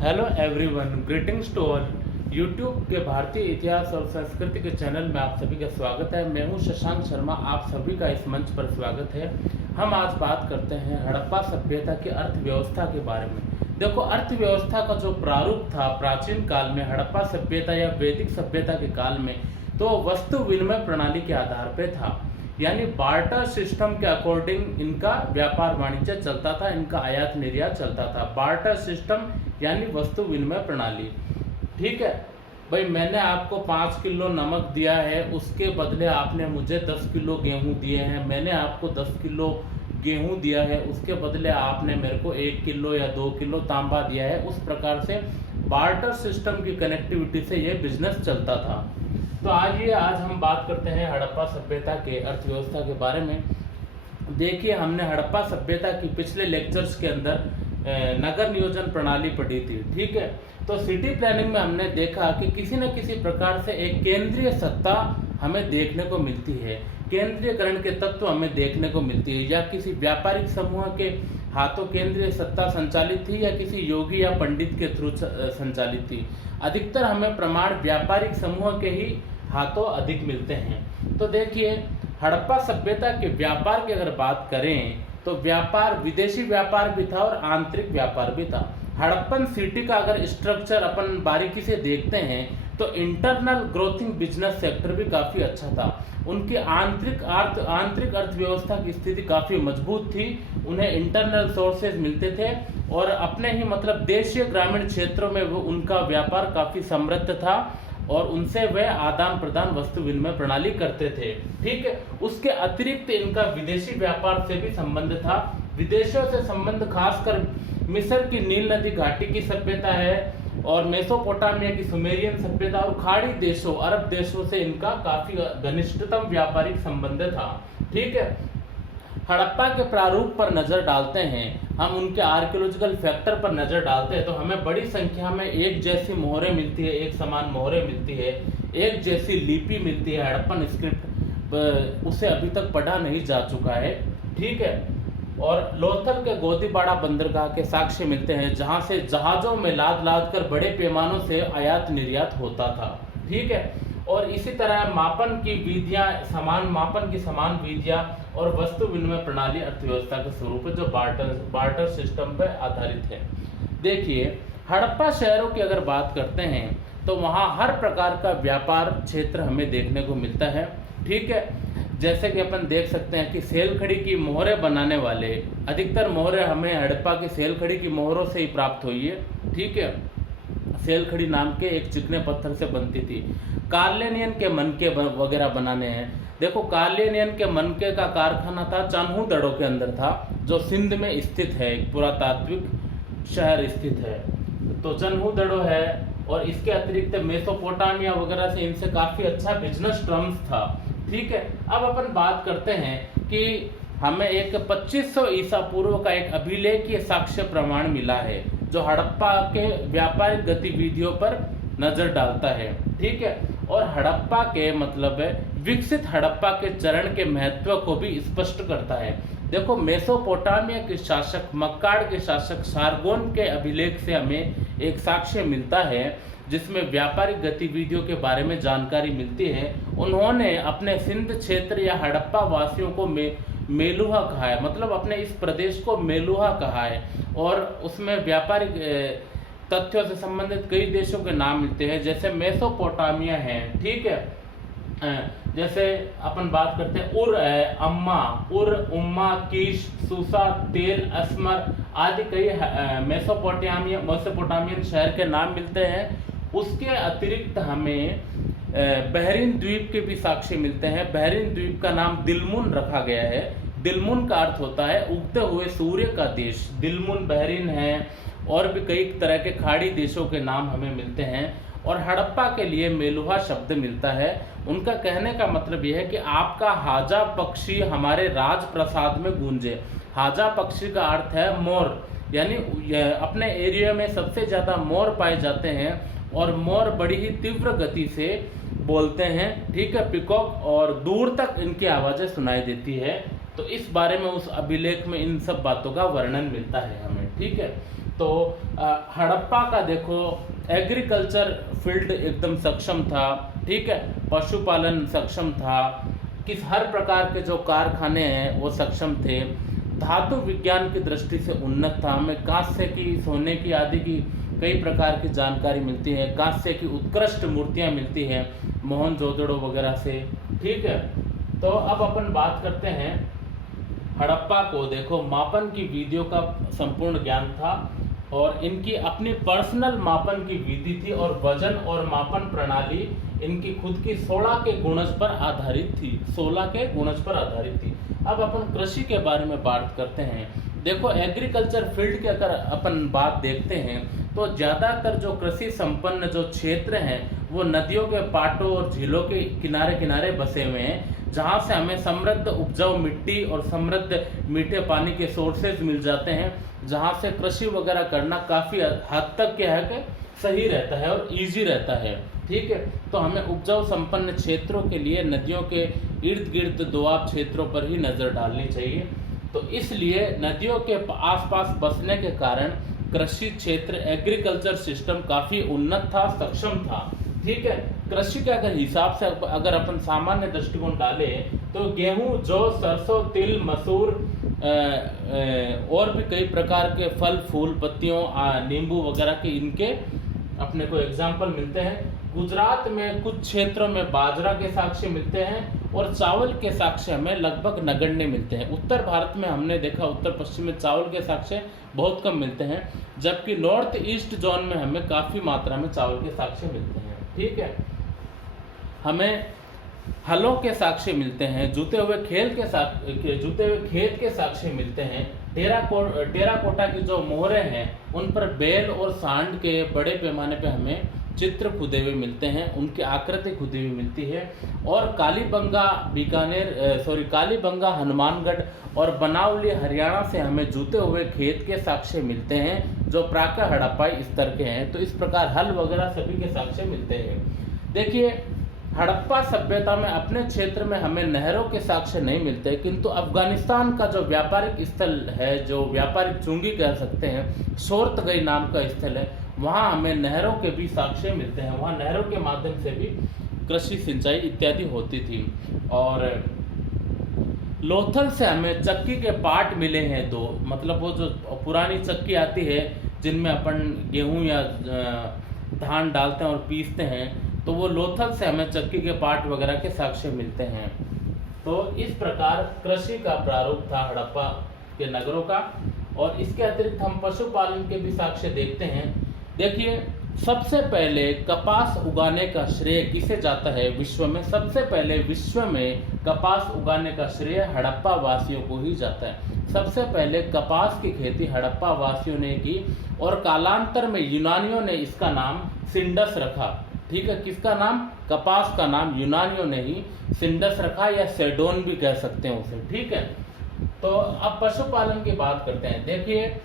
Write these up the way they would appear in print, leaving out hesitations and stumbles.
Hello everyone, greetings to all. YouTube के भारतीय इतिहास और संस्कृति के चैनल में आप सभी का स्वागत है। मैं हूं शशांक शर्मा, आप सभी का इस मंच पर स्वागत है। हम आज बात करते हैं हड़प्पा सभ्यता की अर्थव्यवस्था के बारे में। देखो, अर्थव्यवस्था का जो प्रारूप था प्राचीन काल में हड़प्पा सभ्यता या वैदिक सभ्यता के काल में, तो वस्तु विनिमय प्रणाली के आधार पर था, यानी बार्टर सिस्टम के अकॉर्डिंग इनका व्यापार वाणिज्य चलता था, इनका आयात निर्यात चलता था। बार्टर सिस्टम यानी वस्तु विनिमय प्रणाली। ठीक है भाई, मैंने आपको 5 किलो नमक दिया है, उसके बदले आपने मुझे 10 किलो गेहूं दिए हैं। मैंने आपको 10 किलो गेहूं दिया है, उसके बदले आपने मेरे को 1 किलो या 2 किलो तांबा दिया है। उस प्रकार से बार्टर सिस्टम की कनेक्टिविटी से ये बिजनेस चलता था। तो आज हम बात करते हैं हड़प्पा सभ्यता के अर्थव्यवस्था के बारे में। देखिए, हमने हड़प्पा सभ्यता की पिछले लेक्चर्स के अंदर नगर नियोजन प्रणाली पढ़ी थी। ठीक है, तो सिटी प्लानिंग में हमने देखा कि किसी न किसी प्रकार से एक केंद्रीय सत्ता हमें देखने को मिलती है, केंद्रीयकरण के तत्व हमें देखने को मिलती है। या किसी व्यापारिक समूह के हाथों केंद्रीय सत्ता संचालित थी या किसी योगी या पंडित के थ्रू संचालित थी। अधिकतर हमें प्रमाण व्यापारिक समूह के ही हाथों अधिक मिलते हैं। तो देखिए, हड़प्पा सभ्यता के व्यापार की अगर बात करें तो व्यापार विदेशी व्यापार भी था और आंतरिक व्यापार भी था। हड़प्पन सिटी का अगर स्ट्रक्चर अपन बारीकी से देखते हैं तो इंटरनल ग्रोथिंग बिजनेस सेक्टर भी काफ़ी अच्छा था। उनकी आंतरिक अर्थव्यवस्था की स्थिति काफ़ी मजबूत थी, उन्हें इंटरनल सोर्सेज मिलते थे और अपने ही मतलब देशीय ग्रामीण क्षेत्रों में वो उनका व्यापार काफ़ी समृद्ध था और उनसे वे आदान प्रदान वस्तु विनिमय प्रणाली करते थे। ठीक है, उसके अतिरिक्त इनका विदेशी व्यापार से भी संबंध था। विदेशों से संबंध खासकर मिस्र की नील नदी घाटी की सभ्यता है और मेसोपोटामिया की सुमेरियन सभ्यता और खाड़ी देशों अरब देशों से इनका काफी घनिष्ठतम व्यापारिक संबंध था। ठीक है, हड़प्पा के प्रारूप पर नजर डालते हैं, हम उनके आर्कियोलॉजिकल फैक्टर पर नजर डालते हैं तो हमें बड़ी संख्या में एक जैसी मोहरें मिलती है, एक समान मोहरें मिलती है, एक जैसी लिपि मिलती है। हड़प्पन स्क्रिप्ट उसे अभी तक पढ़ा नहीं जा चुका है। ठीक है, और लोथल के गोदीबाड़ा बंदरगाह के साक्ष्य मिलते हैं जहां से जहाजों में लाद लाद कर बड़े पैमानों से आयात निर्यात होता था। ठीक है, और इसी तरह मापन की विधियां समान विधियां और वस्तु विनिमय प्रणाली अर्थव्यवस्था के स्वरूप है जो बार्टर सिस्टम पर आधारित है। देखिए, हड़प्पा शहरों की अगर बात करते हैं तो वहाँ हर प्रकार का व्यापार क्षेत्र हमें देखने को मिलता है। ठीक है, जैसे कि अपन देख सकते हैं कि सेलखड़ी की मोहरें बनाने वाले अधिकतर मोहरें हमें हड़प्पा की सेलखड़ी की मोहरों से ही प्राप्त हुई है। ठीक है, सेलखड़ी नाम के एक चिकने पत्थर से बनती थी। कार्लेनियन के मनके वगैरह बनाने हैं। देखो, कार्लेनियन के मनके का कारखाना था चन्हू दड़ों के अंदर था, जो सिंध में स्थित है, एक पुरातात्विक शहर स्थित है। तो चन्हू दड़ो है और इसके अतिरिक्त मेसोपोटामिया वगैरह से इनसे काफ़ी अच्छा बिजनेस टर्म्स था। ठीक है, अब अपन बात करते हैं कि हमें एक 2500 ईसा पूर्व का एक अभिलेखीय साक्ष्य प्रमाण मिला है जो हड़प्पा के व्यापारिक गतिविधियों पर नजर डालता है। ठीक है, और हड़प्पा के मतलब विकसित हड़प्पा के चरण के महत्व को भी स्पष्ट करता है। देखो, मेसोपोटामिया के शासक मक्काड़ के शासक सारगोन के अभिलेख से हमें एक साक्ष्य मिलता है जिसमें व्यापारिक गतिविधियों के बारे में जानकारी मिलती है। उन्होंने अपने सिंध क्षेत्र या हड़प्पा वासियों को मेलुहा कहा है, मतलब अपने इस प्रदेश को मेलुहा कहा है और उसमें व्यापारिक तथ्यों से संबंधित कई देशों के नाम मिलते हैं जैसे मेसोपोटामिया है। ठीक है, जैसे अपन बात करते हैं उर है, अम्मा, उर, उम्मा, कीश, सूसा, तेल, अस्मर आदि कई मेसोपोटामियन शहर के नाम मिलते हैं। उसके अतिरिक्त हमें बहरीन द्वीप के भी साक्ष्य मिलते हैं। बहरीन द्वीप का नाम दिलमुन रखा गया है। दिलमुन का अर्थ होता है उगते हुए सूर्य का देश। दिलमुन बहरीन है और भी कई तरह के खाड़ी देशों के नाम हमें मिलते हैं। और हड़प्पा के लिए मेलुहा शब्द मिलता है। उनका कहने का मतलब यह है कि आपका हाजा पक्षी हमारे राज प्रसाद में गूंजे। हाजा पक्षी का अर्थ है मोर, यानी अपने एरिया में सबसे ज़्यादा मोर पाए जाते हैं और मोर बड़ी ही तीव्र गति से बोलते हैं। ठीक है, पिकॉक, और दूर तक इनकी आवाज़ें सुनाई देती है। तो इस बारे में उस अभिलेख में इन सब बातों का वर्णन मिलता है हमें। ठीक है, तो हड़प्पा का देखो एग्रीकल्चर फील्ड एकदम सक्षम था, ठीक है, पशुपालन सक्षम था, किस हर प्रकार के जो कारखाने हैं वो सक्षम थे, धातु विज्ञान की दृष्टि से उन्नत था, हमें कांस्य की, सोने की आदि की कई प्रकार की जानकारी मिलती है, कांस्य की उत्कृष्ट मूर्तियां मिलती हैं मोहनजोदड़ो वगैरह से, ठीक है। तो अब अपन बात करते हैं हड़प्पा को। देखो मापन की विधियों का संपूर्ण ज्ञान था और इनकी अपनी पर्सनल मापन की विधि थी और वजन और मापन प्रणाली इनकी खुद की 16 के गुणज पर आधारित थी, 16 के गुणज पर आधारित थी। अब अपन कृषि के बारे में बात करते हैं। देखो एग्रीकल्चर फील्ड की अगर अपन बात देखते हैं तो ज़्यादातर जो कृषि संपन्न जो क्षेत्र हैं वो नदियों के पाटों और झीलों के किनारे किनारे बसे हुए हैं, जहाँ से हमें समृद्ध उपजाऊ मिट्टी और समृद्ध मीठे पानी के सोर्सेज मिल जाते हैं, जहाँ से कृषि वगैरह करना काफ़ी हद तक क्या है कि सही रहता है और इजी रहता है, ठीक है। तो हमें उपजाऊ संपन्न क्षेत्रों के लिए नदियों के इर्द गिर्द दोआब क्षेत्रों पर ही नज़र डालनी चाहिए। तो इसलिए नदियों के आसपास बसने के कारण कृषि क्षेत्र एग्रीकल्चर सिस्टम काफ़ी उन्नत था, सक्षम था, ठीक है। कृषि के अगर हिसाब से अगर अपन सामान्य दृष्टिकोण डालें तो गेहूं, जौ, सरसों, तिल, मसूर और भी कई प्रकार के फल फूल पत्तियों, नींबू वगैरह के इनके अपने को एग्जाम्पल मिलते हैं। गुजरात में कुछ क्षेत्रों में बाजरा के साक्ष्य मिलते हैं और चावल के साक्ष्य हमें लगभग नगण्य मिलते हैं। उत्तर भारत में हमने देखा उत्तर पश्चिम में चावल के साक्ष्य बहुत कम मिलते हैं, जबकि नॉर्थ ईस्ट जोन में हमें काफ़ी मात्रा में चावल के साक्ष्य मिलते हैं, ठीक है। हमें हलों के साक्ष्य मिलते हैं, जुते हुए खेत के साक्ष्य मिलते हैं। टेराकोटा की जो मोहरें हैं उन पर बेल और सांड के बड़े पैमाने पे हमें चित्र खुदे हुए मिलते हैं, उनकी आकृति खुदी हुई मिलती है। और कालीबंगा हनुमानगढ़ और बनावली हरियाणा से हमें जुते हुए खेत के साक्ष्य मिलते हैं जो प्राक हड़प्पाई स्तर के हैं। तो इस प्रकार हल वगैरह सभी के साक्ष्य मिलते हैं। देखिए हड़प्पा सभ्यता में अपने क्षेत्र में हमें नहरों के साक्ष्य नहीं मिलते, किंतु अफगानिस्तान का जो व्यापारिक स्थल है, जो व्यापारिक चुंगी कह सकते हैं, सोर्तगई नाम का स्थल है, वहाँ हमें नहरों के भी साक्ष्य मिलते हैं। वहाँ नहरों के माध्यम से भी कृषि सिंचाई इत्यादि होती थी। और लोथल से हमें चक्की के पार्ट मिले हैं दो, मतलब वो जो पुरानी चक्की आती है जिनमें अपन गेहूं या धान डालते हैं और पीसते हैं, तो वो लोथल से हमें चक्की के पार्ट वगैरह के साक्ष्य मिलते हैं। तो इस प्रकार कृषि का प्रारूप था हड़प्पा के नगरों का। और इसके अतिरिक्त हम पशुपालन के भी साक्ष्य देखते हैं। देखिए सबसे पहले कपास उगाने का श्रेय किसे जाता है विश्व में? सबसे पहले विश्व में कपास उगाने का श्रेय हड़प्पा वासियों को ही जाता है। सबसे पहले कपास की खेती हड़प्पा वासियों ने की और कालांतर में यूनानियों ने इसका नाम सिंडस रखा, ठीक है। किसका नाम? कपास का नाम यूनानियों ने ही सिंडस रखा, या सेडोन भी कह सकते हैं उसे, ठीक है। तो अब पशुपालन की बात करते हैं। देखिए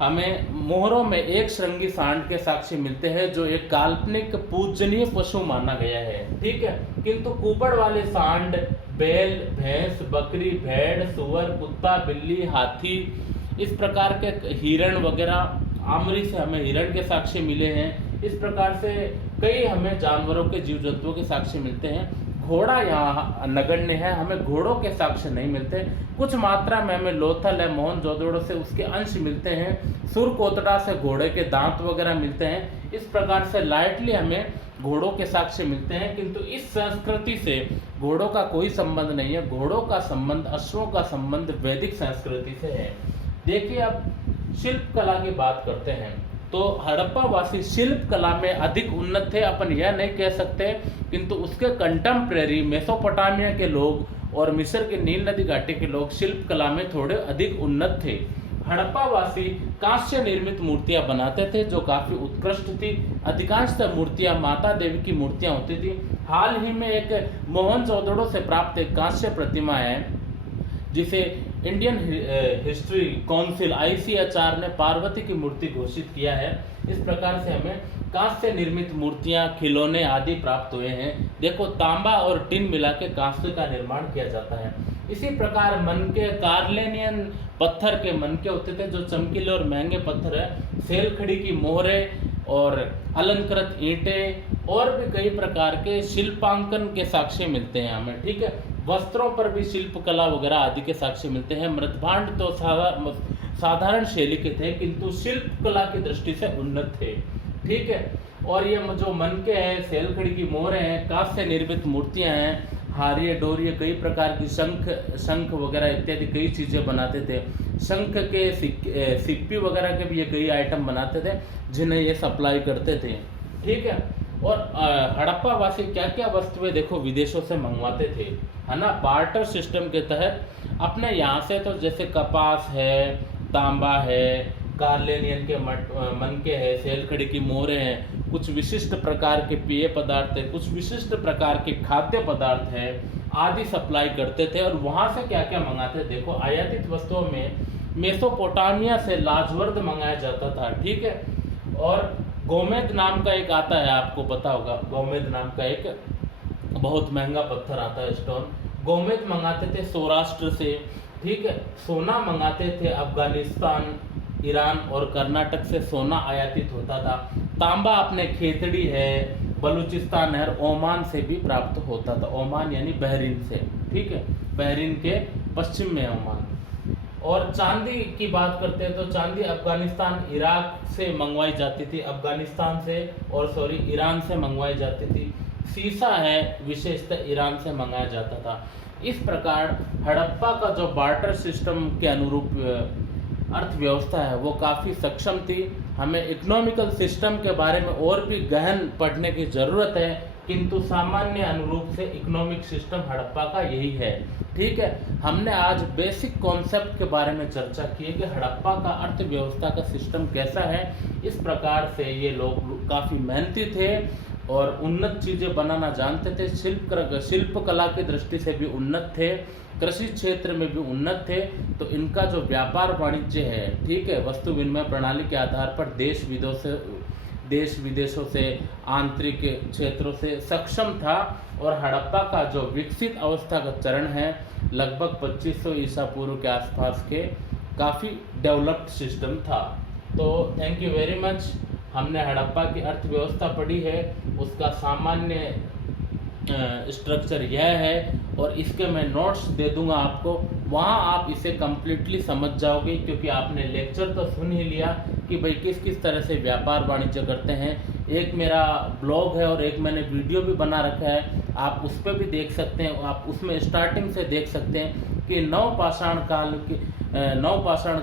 हमें मोहरों में एक श्रृंगी सांड के साक्ष्य मिलते हैं जो एक काल्पनिक पूजनीय पशु माना गया है, ठीक है। किंतु कुबड़ वाले सांड बैल, भैंस, बकरी, भेड़, सुअर, कुत्ता, बिल्ली, हाथी, इस प्रकार के हिरण वगैरह, आमरी से हमें हिरण के साक्ष्य मिले हैं। इस प्रकार से कई हमें जानवरों के जीव जंतुओं के साक्ष्य मिलते हैं। घोड़ा यहाँ नगण्य है, हमें घोड़ों के साक्ष्य नहीं मिलते। कुछ मात्रा में हमें लोथल है, मोहनजोदड़ो से उसके अंश मिलते हैं। सुरकोतड़ा से घोड़े के दांत वगैरह मिलते हैं। इस प्रकार से लाइटली हमें घोड़ों के साक्ष्य मिलते हैं, किंतु इस संस्कृति से घोड़ों का कोई संबंध नहीं है। घोड़ों का संबंध, अश्वों का संबंध वैदिक संस्कृति से है। देखिए अब शिल्प कला की बात करते हैं। तो हड़प्पा वासी शिल्प कला में अधिक उन्नत थे, अपन यह नहीं कह सकते, किंतु उसके कंटेम्प्रेरी मेसोपोटामिया के लोग और मिस्र के नील नदी घाटी के लोग शिल्प कला में थोड़े अधिक उन्नत थे। हड़प्पा वासी कांस्य निर्मित मूर्तियां बनाते थे जो काफी उत्कृष्ट थी। अधिकांशतः मूर्तियां माता देवी की मूर्तियां होती थी। हाल ही में एक मोहनजोदड़ो से प्राप्त एक कांस्य प्रतिमा है जिसे इंडियन हिस्ट्री काउंसिल ICHR ने पार्वती की मूर्ति घोषित किया है। इस प्रकार से हमें कांस्य निर्मित मूर्तियां, खिलौने आदि प्राप्त हुए हैं। देखो तांबा और टिन मिला के कांस्य का निर्माण किया जाता है। इसी प्रकार मनके कार्लेनियन पत्थर के मनके होते थे जो चमकीले और महंगे पत्थर है, सेलखड़ी की मोहरें और अलंकृत ईंटें और भी कई प्रकार के शिल्पांकन के साक्ष्य मिलते हैं हमें, ठीक है। वस्त्रों पर भी शिल्पकला वगैरह आदि के साक्ष्य मिलते हैं। मृदभांड तो साधारण शैली के थे किंतु शिल्पकला की दृष्टि से उन्नत थे, ठीक है। और ये जो मनके हैं, सेलखड़ी की मोहरें हैं, कांस्य से निर्मित मूर्तियां हैं, हारिये डोरिये, कई प्रकार की शंख वगैरह इत्यादि कई चीज़ें बनाते थे। शंख के सिप्पी वगैरह के भी ये कई आइटम बनाते थे जिन्हें ये सप्लाई करते थे, ठीक है। और हड़प्पा वासी क्या क्या वस्तुएं देखो विदेशों से मंगवाते थे, है ना। बार्टर सिस्टम के तहत अपने यहाँ से तो जैसे कपास है, तांबा है, कार्लेनियन के मनके हैं, सेलखड़ी की मोहरें हैं, कुछ विशिष्ट प्रकार के पेय पदार्थ है, कुछ विशिष्ट प्रकार के खाद्य पदार्थ है आदि सप्लाई करते थे। और वहाँ से क्या क्या मंगाते देखो, आयातित वस्तुओं में मेसोपोटामिया से लाजवर्द मंगाया जाता था, ठीक है। और गोमेद नाम का एक आता है, आपको पता होगा, गोमेद नाम का एक बहुत महंगा पत्थर आता है, स्टोन। गोमेद मंगाते थे सौराष्ट्र से, ठीक है। सोना मंगाते थे अफगानिस्तान, ईरान और कर्नाटक से सोना आयातित होता था। तांबा अपने खेतड़ी है, बलूचिस्तान है, ओमान से भी प्राप्त होता था। ओमान यानी बहरीन से, ठीक है, बहरीन के पश्चिम में ओमान। और चांदी की बात करते हैं तो चांदी अफगानिस्तान, इराक से मंगवाई जाती थी, अफगानिस्तान से और ईरान से मंगवाई जाती थी। सीसा है विशेषतः ईरान से मंगाया जाता था। इस प्रकार हड़प्पा का जो बार्टर सिस्टम के अनुरूप अर्थव्यवस्था है वो काफ़ी सक्षम थी। हमें इकोनॉमिकल सिस्टम के बारे में और भी गहन पढ़ने की ज़रूरत है, किंतु सामान्य अनुरूप से इकोनॉमिक सिस्टम हड़प्पा का यही है, ठीक है। हमने आज बेसिक कॉन्सेप्ट के बारे में चर्चा की है कि हड़प्पा का अर्थव्यवस्था का सिस्टम कैसा है। इस प्रकार से ये लोग काफ़ी मेहनती थे और उन्नत चीज़ें बनाना जानते थे, शिल्पकला की दृष्टि से भी उन्नत थे, कृषि क्षेत्र में भी उन्नत थे। तो इनका जो व्यापार वाणिज्य है, ठीक है, वस्तु विनिमय प्रणाली के आधार पर देश विदेशों से, आंतरिक क्षेत्रों से सक्षम था। और हड़प्पा का जो विकसित अवस्था का चरण है लगभग 2500 ईसा पूर्व के आसपास के, काफ़ी डेवलप्ड सिस्टम था। तो थैंक यू वेरी मच। हमने हड़प्पा की अर्थव्यवस्था पढ़ी है, उसका सामान्य स्ट्रक्चर यह है और इसके मैं नोट्स दे दूंगा आपको, वहाँ आप इसे कम्प्लीटली समझ जाओगे, क्योंकि आपने लेक्चर तो सुन ही लिया कि भाई किस किस तरह से व्यापार वाणिज्य करते हैं। एक मेरा ब्लॉग है और एक मैंने वीडियो भी बना रखा है, आप उस पर भी देख सकते हैं। आप उसमें स्टार्टिंग से देख सकते हैं कि नवपाषाण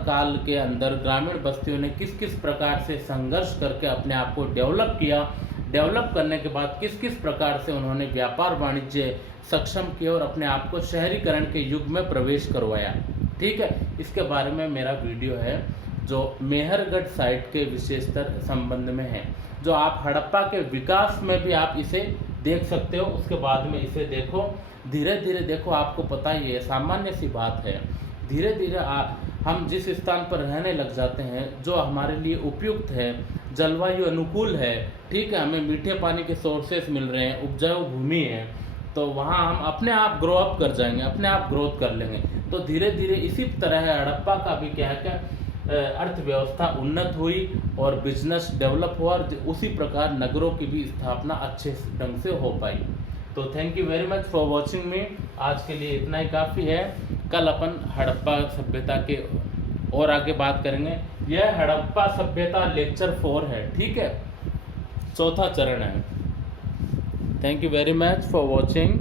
काल के अंदर ग्रामीण बस्तियों ने किस किस प्रकार से संघर्ष करके अपने आप को डेवलप किया, डेवलप करने के बाद किस किस प्रकार से उन्होंने व्यापार वाणिज्य सक्षम किया और अपने आप को शहरीकरण के युग में प्रवेश करवाया, ठीक है। इसके बारे में मेरा वीडियो है जो मेहरगढ़ साइट के विशेषतर संबंध में है, जो आप हड़प्पा के विकास में भी आप इसे देख सकते हो। उसके बाद में इसे देखो, धीरे धीरे देखो, आपको पता ही है, सामान्य सी बात है, धीरे धीरे हम जिस स्थान पर रहने लग जाते हैं जो हमारे लिए उपयुक्त है, जलवायु अनुकूल है, ठीक है, हमें मीठे पानी के सोर्सेस मिल रहे हैं, उपजाऊ भूमि है, तो वहाँ हम अपने आप ग्रो अप कर जाएंगे, अपने आप ग्रोथ कर लेंगे। तो धीरे धीरे इसी तरह हड़प्पा का भी क्या है क्या अर्थव्यवस्था उन्नत हुई और बिजनेस डेवलप हुआ और उसी प्रकार नगरों की भी स्थापना अच्छे ढंग से हो पाई। तो thank you very much for watching मी। आज के लिए इतना ही काफ़ी है। कल अपन हड़प्पा सभ्यता के और आगे बात करेंगे। यह हड़प्पा सभ्यता लेक्चर 4 है, ठीक है, चौथा चरण है। Thank you very much for watching.